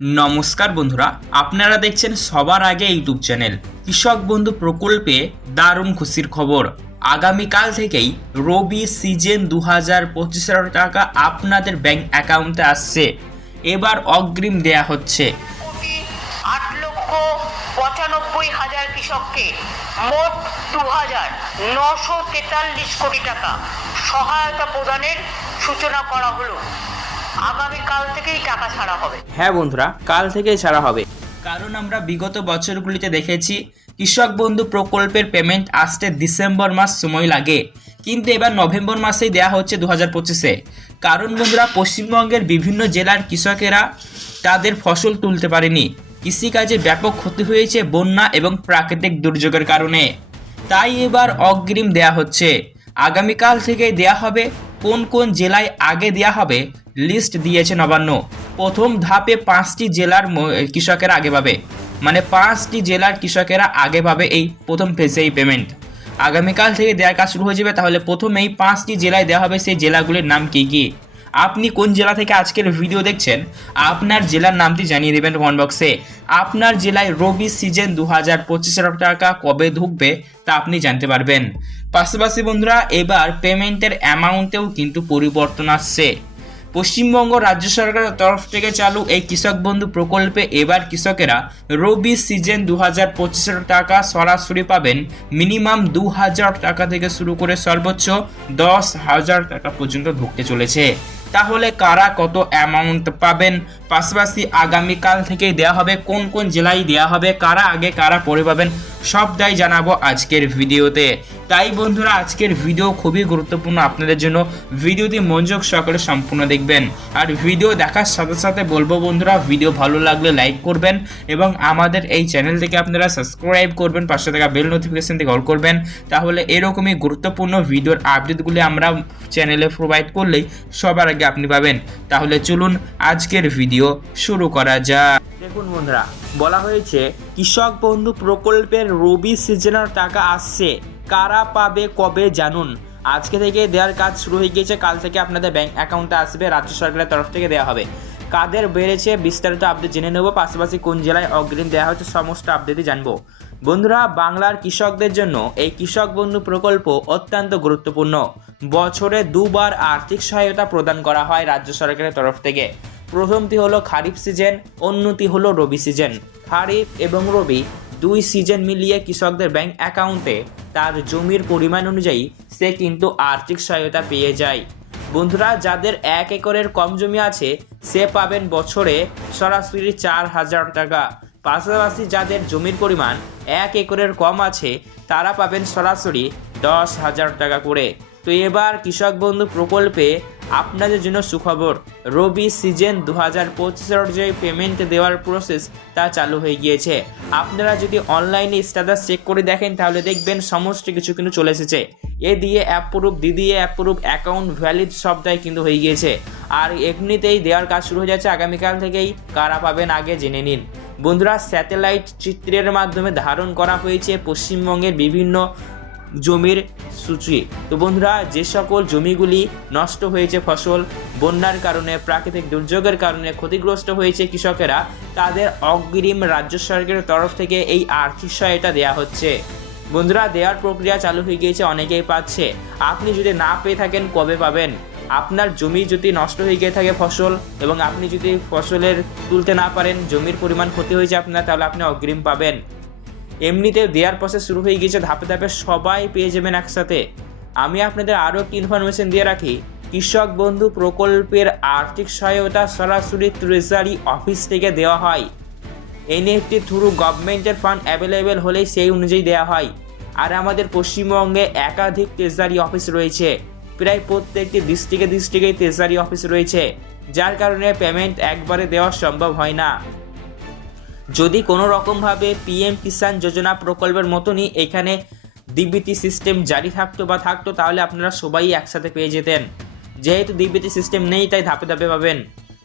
নমস্কার বন্ধুরা, আপনারা দেখছেন সবার আগে ইউটিউব চ্যানেল কৃষক বন্ধু প্রকল্পে দারুণ খুশির খবর। আগামীকাল থেকেই রবি সিজন দু হাজার পঁচিশের টাকা আপনাদের ব্যাংক অ্যাকাউন্টে আসছে। এবার অগ্রিম দেয়া হচ্ছে। আট লক্ষ পঁচানব্বই হাজার কৃষককে মোট দু হাজার নশো তেতাল্লিশ কোটি টাকা সহায়তা প্রদানের সূচনা করা হলো। আগামীকাল থেকেই টাকা ছাড়া হবে। হ্যাঁ বন্ধুরা কাল থেকেই ছাড়া হবে। কারণ আমরা বিগত বছরগুলিতে দেখেছি কৃষক বন্ধু প্রকল্পের পেমেন্ট আসতে ডিসেম্বর মাস সময় লাগে। কিন্তু এবার নভেম্বর মাসেই দেওয়া হচ্ছে দু হাজার পঁচিশে। কারণ বন্ধুরা পশ্চিমবঙ্গের বিভিন্ন জেলার কৃষকেরা তাদের ফসল তুলতে পারেনি। কৃষিকাজে ব্যাপক ক্ষতি হয়েছে বন্যা এবং প্রাকৃতিক দুর্যোগের কারণে। তাই এবার অগ্রিম দেয়া হচ্ছে। আগামীকাল থেকে দেয়া হবে কোন কোন জেলায় আগে দেয়া হবে লিস্ট দিয়েছে নবান্ন। প্রথম ধাপে পাঁচটি জেলার কৃষকেরা আগে পাবে। মানে পাঁচটি জেলার কৃষকেরা আগে পাবে এই প্রথম ফেজে এই পেমেন্ট আগামীকাল থেকে দেওয়ার কাজ শুরু হয়ে যাবে, তাহলে প্রথমেই পাঁচটি জেলায় দেওয়া হবে, সেই জেলাগুলির নাম কী কী? আপনি কোন জেলা থেকে আজকের ভিডিও দেখছেন, আপনার জেলার নামটি জানিয়ে দেবেন কমেন্ট বক্সে আপনার জেলায় রবি সিজন দু হাজার পঁচিশের টাকা কবে ঢুকবে, তা আপনি জানতে পারবেন। পাশাপাশি বন্ধুরা, এবার পেমেন্টের অ্যামাউন্টেও কিন্তু পরিবর্তন আসছে। পশ্চিমবঙ্গ রাজ্য সরকারের তরফ থেকে চালু এই কৃষক বন্ধু প্রকল্পে এবার কৃষকেরা রবি সিজন দু হাজার পঁচিশের টাকা সরাসরি পাবেন মিনিমাম দু হাজার টাকা থেকে শুরু করে সর্বোচ্চ দশ হাজার টাকা পর্যন্ত ঢুকতে চলেছে। তাহলে কারা কত অ্যামাউন্ট পাবেন? পাশাপাশি আগামীকাল থেকে দেয়া হবে, কোন কোন জেলায় দেয়া হবে, কারা আগে, কারা পরে পাবেন, সবটাই জানাব আজকের ভিডিওতে। তাই বন্ধুরা, আজকের ভিডিও খুবই গুরুত্বপূর্ণ। আপনাদের জন্য ভিডিওটি মনোযোগ সহকারে সম্পূর্ণ দেখবেন। আর ভিডিও দেখার সাথে সাথে বলব বন্ধুরা ভিডিও ভালো লাগলে লাইক করবেন এবং আমাদের এই চ্যানেল থেকে আপনারা সাবস্ক্রাইব করবেন, পাশে থাকা বেল নোটিফিকেশন থেকে অল করবেন। তাহলে এরকমই গুরুত্বপূর্ণ ভিডিওর আপডেটগুলি আমরা চ্যানেলে প্রোভাইড করলেই সবার আগে আপনি পাবেন। তাহলে চলুন আজকের ভিডিও শুরু করা যাক। দেখুন বন্ধুরা, বলা হয়েছে, কৃষক বন্ধু প্রকল্পের রবি সিজনের টাকা আসছে। কারা পাবে, কবে জানুন। আজকে থেকে দেওয়ার কাজ শুরু হয়ে গিয়েছে। কাল থেকে আপনাদের ব্যাংক অ্যাকাউন্টে আসবে, রাজ্য সরকারের তরফ থেকে দেওয়া হবে। কাদের বেড়েছে বিস্তারিত আপডেট জেনে নেব। পাশাপাশি কোন জেলায় অগ্রিম দেওয়া হচ্ছে সমস্ত আপডেটই জানব। বন্ধুরা, বাংলার কৃষকদের জন্য এই কৃষক বন্ধু প্রকল্প অত্যন্ত গুরুত্বপূর্ণ। বছরে দুবার আর্থিক সহায়তা প্রদান করা হয় রাজ্য সরকারের তরফ থেকে। প্রথমটি হলো খারিফ সিজন, অন্যটি হলো রবি সিজন। খারিফ এবং রবি দুই সিজন মিলিয়ে কৃষকদের ব্যাংক অ্যাকাউন্টে তার জমির পরিমাণ অনুযায়ী সে কিন্তু আর্থিক সহায়তা পেয়ে যায়। বন্ধুরা, যাদের এক একরের কম জমি আছে, সে পাবেন বছরে সরাসরি চার হাজার টাকা। পাশাপাশি যাদের জমির পরিমাণ এক একরের কম আছে, তারা পাবেন সরাসরি দশ হাজার টাকা করে। তো এবার কৃষক বন্ধু প্রকল্পে আপনাদের জন্য সুখবর। রবি সিজন দু হাজার পঁচিশের যে পেমেন্ট দেওয়ার প্রসেস তা চালু হয়ে গিয়েছে। আপনারা যদি অনলাইনে স্ট্যাটাস চেক করে দেখেন, তাহলে দেখবেন সমস্ত কিছু কিন্তু চলে এসেছে। এ দিয়ে অ্যাপ্রুভ দি দিয়ে অ্যাপ্রুভ অ্যাকাউন্ট ভ্যালিড সবটাই কিন্তু হয়ে গিয়েছে। আর এমনিতেই দেওয়ার কাজ শুরু হয়ে যাচ্ছে, আগামীকাল থেকেই কারা পাবেন আগে জেনে নিন। বন্ধুরা স্যাটেলাইট চিত্রের মাধ্যমে ধারণ করা হয়েছে পশ্চিমবঙ্গের বিভিন্ন জমির সূচি। তো বন্ধুরা, যে সকল জমিগুলি নষ্ট হয়েছে ফসল, বন্যার কারণে, প্রাকৃতিক দুর্যোগের কারণে ক্ষতিগ্রস্ত হয়েছে কৃষকেরা, তাদের অগ্রিম রাজ্য সরকারের তরফ থেকে এই আর্থিক সহায়তা দেওয়া হচ্ছে। বন্ধুরা, দেওয়ার প্রক্রিয়া চালু হয়ে গিয়েছে, অনেকেই পাচ্ছে। আপনি যদি না পেয়ে থাকেন, কবে পাবেন? আপনার জমি যদি নষ্ট হয়ে গিয়ে থাকে ফসল এবং আপনি যদি ফসলের তুলতে না পারেন, জমির পরিমাণ ক্ষতি হয়েছে আপনার, তাহলে আপনি অগ্রিম পাবেন। এমনিতে দেওয়ার প্রসেস শুরু হয়ে গিয়েছে, ধাপে ধাপে সবাই পেয়ে যাবেন একসাথে। আমি আপনাদের আরও একটি ইনফরমেশন দিয়ে রাখি, কৃষক বন্ধু প্রকল্পের আর্থিক সহায়তা সরাসরি ট্রেজারি অফিস থেকে দেওয়া হয়। এনএফটি থ্রু গভর্নমেন্টের ফান্ড অ্যাভেলেবেল হলেই সেই অনুযায়ী দেওয়া হয়। আর আমাদের পশ্চিমবঙ্গে একাধিক ট্রেজারি অফিস রয়েছে। প্রায় প্রত্যেকটি ডিস্ট্রিক্টে ডিস্ট্রিক্টে ট্রেজারি অফিস রয়েছে, যার কারণে পেমেন্ট একবারে দেওয়া সম্ভব হয় না। যদি কোনো রকমভাবে পিএম কিষাণ যোজনা প্রকল্পের মতনই এখানে ডিবিটি সিস্টেম জারি থাকতো বা থাকতো, তাহলে আপনারা সবাই একসাথে পেয়ে যেতেন। যেহেতু ডিবিটি সিস্টেম নেই, তাই ধাপে ধাপে পাবেন।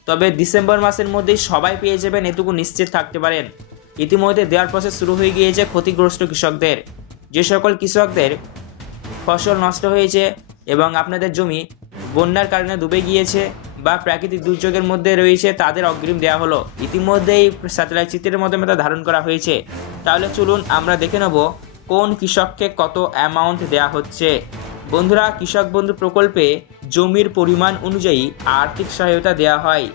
তবে ডিসেম্বর মাসের মধ্যেই সবাই পেয়ে যাবেন, এটুকু নিশ্চিত থাকতে পারেন। ইতিমধ্যে দেওয়ার প্রসেস শুরু হয়ে গিয়েছে ক্ষতিগ্রস্ত কৃষকদের। যে সকল কৃষকদের ফসল নষ্ট হয়েছে এবং আপনাদের জমি বন্যার কারণে ডুবে গিয়েছে বা প্রাকৃতিক দুর্যোগের মধ্যে রয়েছে তাদের অগ্রিম দেওয়া হলো। ইতিমধ্যেই স্যাটেলাইট চিত্রের মাধ্যমে তা ধারণ করা হয়েছে। তাহলে চলুন আমরা দেখে নেব কোন কৃষককে কত অ্যামাউন্ট দেওয়া হচ্ছে। বন্ধুরা, কৃষক বন্ধু প্রকল্পে জমির পরিমাণ অনুযায়ী আর্থিক সহায়তা দেওয়া হয়।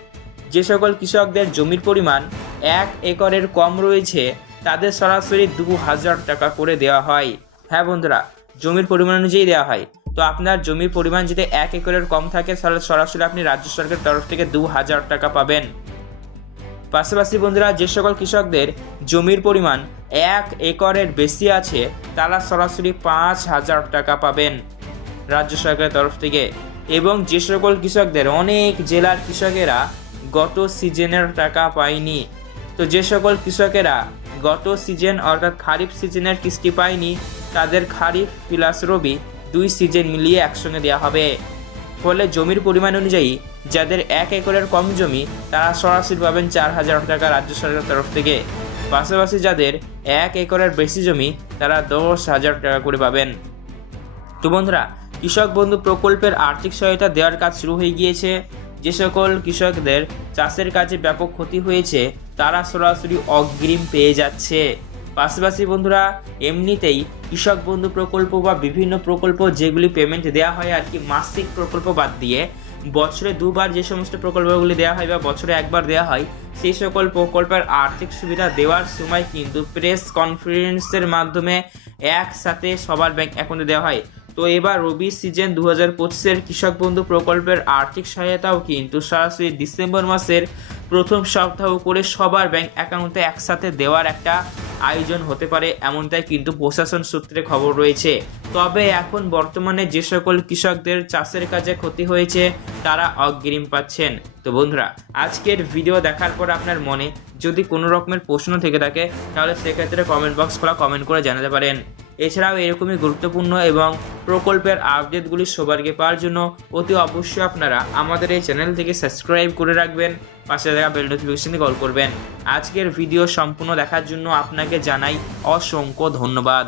যে সকল কৃষকদের জমির পরিমাণ এক একরের কম রয়েছে, তাদের সরাসরি দু হাজার টাকা করে দেওয়া হয়। হ্যাঁ বন্ধুরা, জমির পরিমাণ অনুযায়ী দেওয়া হয়। তো আপনার জমির পরিমাণ যদি এক একরের কম থাকে, তাহলে সরাসরি আপনি রাজ্য সরকারের তরফ থেকে দু হাজার টাকা পাবেন। পাশাপাশি বন্ধুরা, যে সকল কৃষকদের জমির পরিমাণ এক একরের বেশি আছে, তারা সরাসরি পাঁচ হাজার টাকা পাবেন রাজ্য সরকারের তরফ থেকে। এবং যে সকল কৃষকদের, অনেক জেলার কৃষকেরা গত সিজনের টাকা পায়নি। তো যে সকল কৃষকেরা গত সিজন অর্থাৎ খারিফ সিজনের কিস্তি পায়নি, তাদের খারিফ প্লাস রবি দুই সিজন মিলিয়ে একসঙ্গে দেওয়া হবে। ফলে জমির পরিমাণ অনুযায়ী যাদের এক একরের কম জমি, তারা সরাসরি পাবেন চার হাজার টাকা রাজ্য সরকারের তরফ থেকে। পাশাপাশি যাদের এক একরের বেশি জমি, তারা দশ হাজার টাকা করে পাবেন। তো বন্ধুরা, কৃষক বন্ধু প্রকল্পের আর্থিক সহায়তা দেওয়ার কাজ শুরু হয়ে গিয়েছে। যে সকল কৃষকদের চাষের কাজে ব্যাপক ক্ষতি হয়েছে, তারা সরাসরি অগ্রিম পেয়ে যাচ্ছে। পাশাপাশি বন্ধুরা, এমনিতেই কৃষক বন্ধু প্রকল্প বা বিভিন্ন প্রকল্প যেগুলি পেমেন্ট দেওয়া হয় আর কি মাসিক প্রকল্প বাদ দিয়ে, বছরে দুবার যে সমস্ত প্রকল্পগুলি দেওয়া হয় বা বছরে একবার দেওয়া হয়, সেই সকল প্রকল্পের আর্থিক সুবিধা দেওয়ার সময় কিন্তু প্রেস কনফারেন্সের মাধ্যমে একসাথে সবার ব্যাংক অ্যাকাউন্টে দেওয়া হয়। তো এবার রবি সিজন দু হাজার পঁচিশের কৃষক বন্ধু প্রকল্পের আর্থিক সহায়তাও কিন্তু সরাসরি ডিসেম্বর মাসের প্রথম সপ্তাহ করে সবার ব্যাংক অ্যাকাউন্টে একসাথে দেওয়ার একটা আয়োজন হতে পারে, এমনটাই কিন্তু প্রশাসন সূত্রে খবর রয়েছে। তবে এখন বর্তমানে যে সকল কৃষকদের চাষের কাজে ক্ষতি হয়েছে, তারা অগ্রিম পাচ্ছেন। তো বন্ধুরা, আজকের ভিডিও দেখার পর আপনার মনে যদি কোনো রকমের প্রশ্ন থেকে থাকে, তাহলে সেক্ষেত্রে কমেন্ট বক্স খোলা কমেন্ট করে জানাতে পারেন। এছাড়াও এরকমই গুরুত্বপূর্ণ এবং প্রকল্পের আপডেটগুলি সবার পাওয়ার জন্য অতি অবশ্যই আপনারা আমাদের এই চ্যানেল থেকে সাবস্ক্রাইব করে রাখবেন, পাশে থাকা বেল নোটিফিকেশনে কল করবেন। আজকের ভিডিও সম্পূর্ণ দেখার জন্য আপনাকে জানাই অসংখ্য ধন্যবাদ।